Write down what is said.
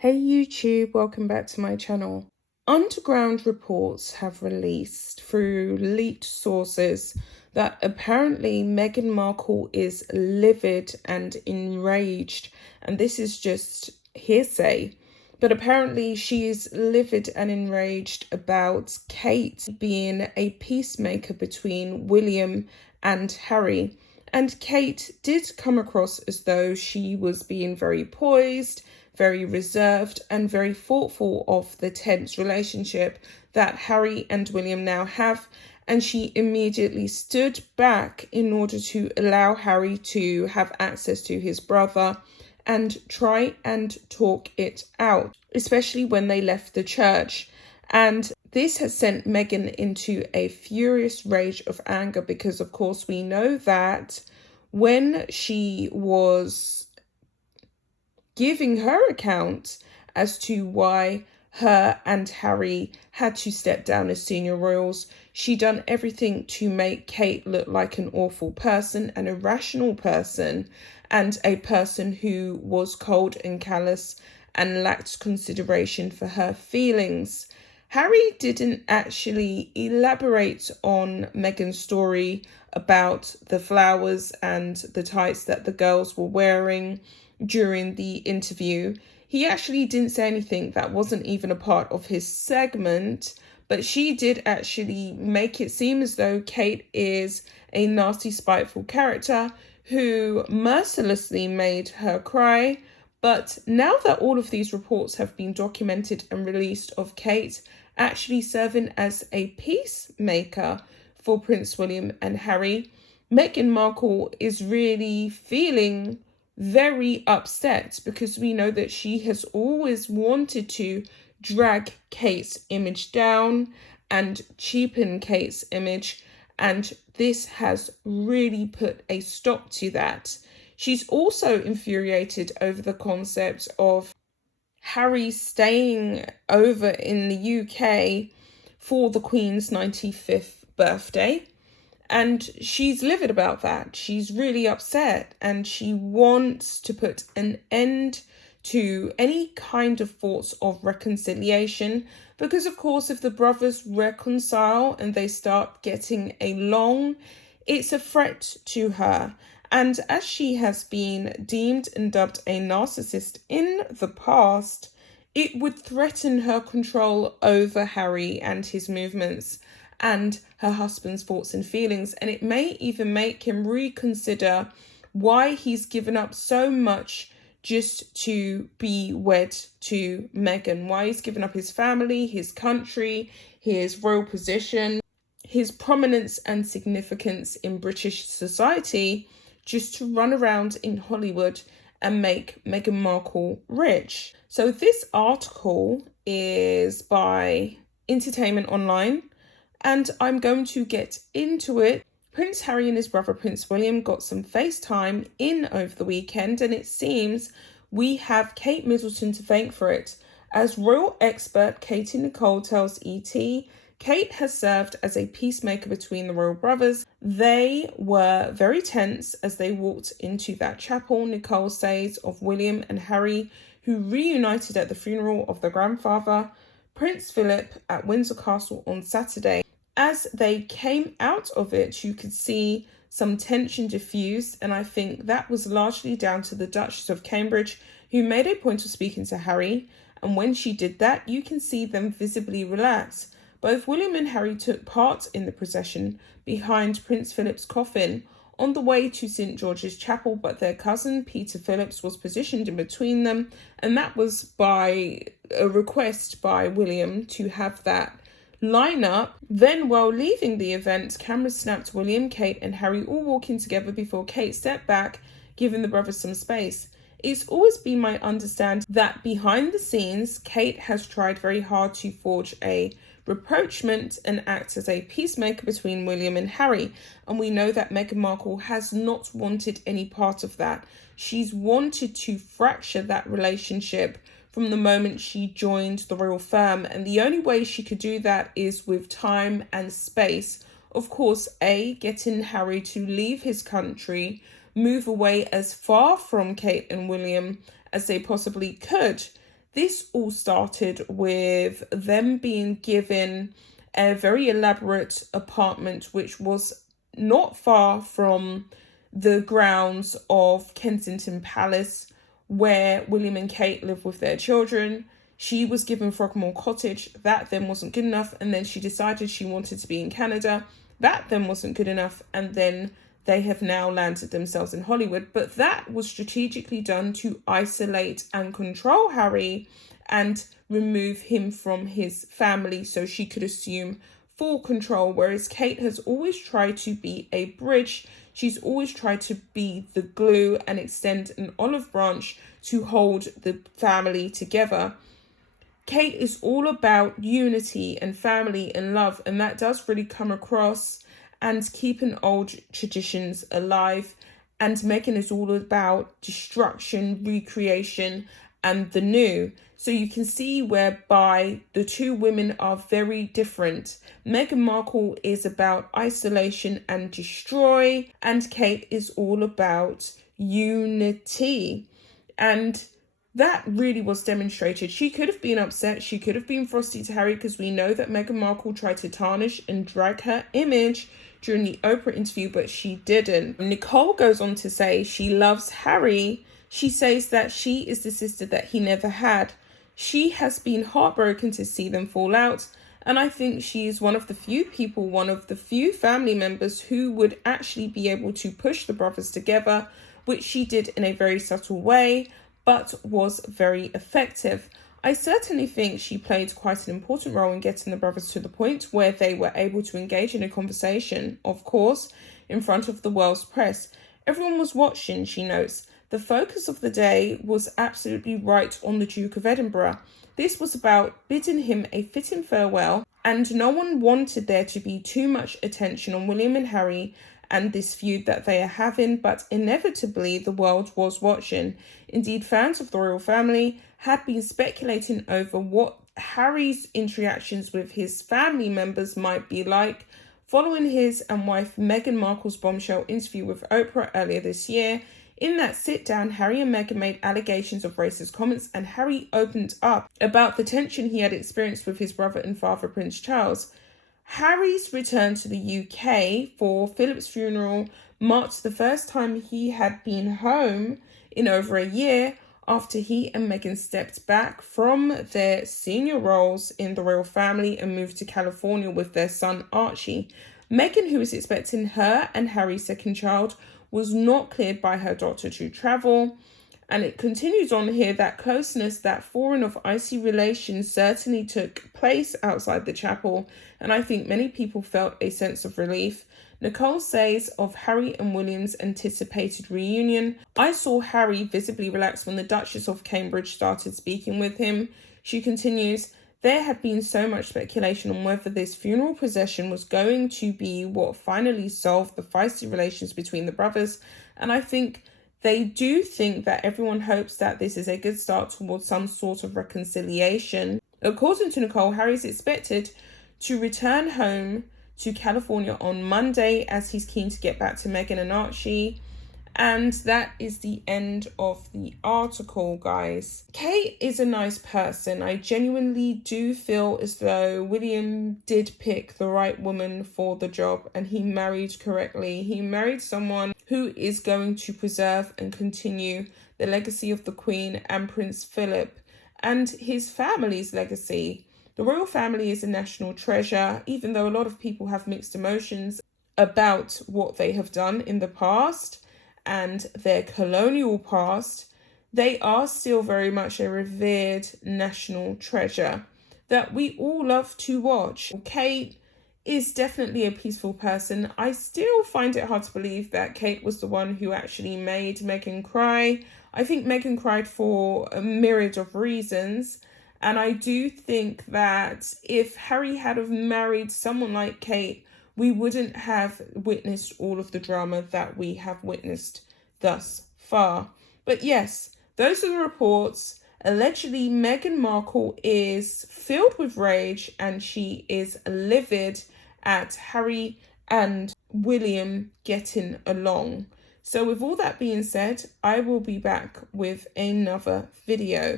Hey YouTube, welcome back to my channel. Underground reports have released through leaked sources that apparently Meghan Markle is livid and enraged, and this is just hearsay. But apparently she is livid and enraged about Kate being a peacemaker between William and Harry. And Kate did come across as though she was being very poised, very reserved, and very thoughtful of the tense relationship that Harry and William now have. And she immediately stood back in order to allow Harry to have access to his brother and try and talk it out, especially when they left the church. And this has sent Meghan into a furious rage of anger because, of course, we know that when she was giving her account as to why her and Harry had to step down as senior royals, she done everything to make Kate look like an awful person, an irrational person, and a person who was cold and callous and lacked consideration for her feelings. Harry didn't actually elaborate on Meghan's story about the flowers and the tights that the girls were wearing during the interview. He actually didn't say anything that wasn't even a part of his segment, but she did actually make it seem as though Kate is a nasty, spiteful character who mercilessly made her cry. But now that all of these reports have been documented and released of Kate actually serving as a peacemaker for Prince William and Harry, Meghan Markle is really feeling very upset because we know that she has always wanted to drag Kate's image down and cheapen Kate's image, and this has really put a stop to that. She's also infuriated over the concept of Harry staying over in the UK for the Queen's 95th birthday. And she's livid about that. She's really upset and she wants to put an end to any kind of thoughts of reconciliation. Because, of course, if the brothers reconcile and they start getting along, it's a threat to her. And as she has been deemed and dubbed a narcissist in the past, it would threaten her control over Harry and his movements and her husband's thoughts and feelings. And it may even make him reconsider why he's given up so much just to be wed to Meghan, why he's given up his family, his country, his royal position, his prominence and significance in British society, just to run around in Hollywood and make Meghan Markle rich. So this article is by Entertainment Online, and I'm going to get into it. Prince Harry and his brother Prince William got some FaceTime in over the weekend, and it seems we have Kate Middleton to thank for it. As royal expert Katie Nicole tells ET, Kate has served as a peacemaker between the royal brothers. They were very tense as they walked into that chapel, Nicole says, of William and Harry, who reunited at the funeral of their grandfather, Prince Philip, at Windsor Castle on Saturday. As they came out of it, you could see some tension diffused, and I think that was largely down to the Duchess of Cambridge, who made a point of speaking to Harry, and when she did that, you can see them visibly relax. Both William and Harry took part in the procession behind Prince Philip's coffin on the way to St. George's Chapel, but their cousin Peter Phillips was positioned in between them, and that was by a request by William to have that line up. Then, while leaving the event, cameras snapped William, Kate and Harry all walking together before Kate stepped back, giving the brothers some space. It's always been my understanding that behind the scenes, Kate has tried very hard to forge a rapprochement and act as a peacemaker between William and Harry. And we know that Meghan Markle has not wanted any part of that. She's wanted to fracture that relationship from the moment she joined the royal firm. And the only way she could do that is with time and space. Of course, getting Harry to leave his country, move away as far from Kate and William as they possibly could. This all started with them being given a very elaborate apartment, which was not far from the grounds of Kensington Palace, where William and Kate live with their children. She was given Frogmore Cottage. That then wasn't good enough. And then she decided she wanted to be in Canada. That then wasn't good enough. And then they have now landed themselves in Hollywood. But that was strategically done to isolate and control Harry and remove him from his family so she could assume full control. Whereas Kate has always tried to be a bridge. She's always tried to be the glue and extend an olive branch to hold the family together. Kate is all about unity and family and love, and that does really come across, and keeping old traditions alive. And Meghan is all about destruction, recreation, and the new. So you can see whereby the two women are very different. Meghan Markle is about isolation and destroy, and Kate is all about unity. And that really was demonstrated. She could have been upset. She could have been frosty to Harry, because we know that Meghan Markle tried to tarnish and drag her image during the Oprah interview, but she didn't. Nicole goes on to say she loves Harry. She says that she is the sister that he never had. She has been heartbroken to see them fall out. And I think she is one of the few people, one of the few family members who would actually be able to push the brothers together, which she did in a very subtle way, but was very effective. I certainly think she played quite an important role in getting the brothers to the point where they were able to engage in a conversation, of course, in front of the world's press. Everyone was watching, she notes. The focus of the day was absolutely right on the Duke of Edinburgh. This was about bidding him a fitting farewell, and no one wanted there to be too much attention on William and Harry and this feud that they are having, but inevitably the world was watching. Indeed, fans of the royal family had been speculating over what Harry's interactions with his family members might be like following his and wife Meghan Markle's bombshell interview with Oprah earlier this year. In that sit-down, Harry and Meghan made allegations of racist comments, and Harry opened up about the tension he had experienced with his brother and father, Prince Charles. Harry's return to the UK for Philip's funeral marked the first time he had been home in over a year, after he and Meghan stepped back from their senior roles in the royal family and moved to California with their son Archie. Meghan, who was expecting her and Harry's second child, was not cleared by her doctor to travel. And it continues on here that closeness, that foreign of icy relations certainly took place outside the chapel, and I think many people felt a sense of relief. Nicole says of Harry and William's anticipated reunion, I saw Harry visibly relax when the Duchess of Cambridge started speaking with him. She continues, there had been so much speculation on whether this funeral procession was going to be what finally solved the feisty relations between the brothers, and I think they do think that everyone hopes that this is a good start towards some sort of reconciliation. According to Nicole, Harry is expected to return home to California on Monday, as he's keen to get back to Meghan and Archie. And that is the end of the article, guys. Kate is a nice person. I genuinely do feel as though William did pick the right woman for the job, and he married correctly. He married someone who is going to preserve and continue the legacy of the Queen and Prince Philip and his family's legacy. The royal family is a national treasure, even though a lot of people have mixed emotions about what they have done in the past and their colonial past. They are still very much a revered national treasure that we all love to watch. Kate is definitely a peaceful person. I still find it hard to believe that Kate was the one who actually made Meghan cry. I think Meghan cried for a myriad of reasons. And I do think that if Harry had have married someone like Kate, we wouldn't have witnessed all of the drama that we have witnessed thus far. But yes, those are the reports. Allegedly, Meghan Markle is filled with rage and she is livid at Harry and William getting along. So with all that being said, I will be back with another video.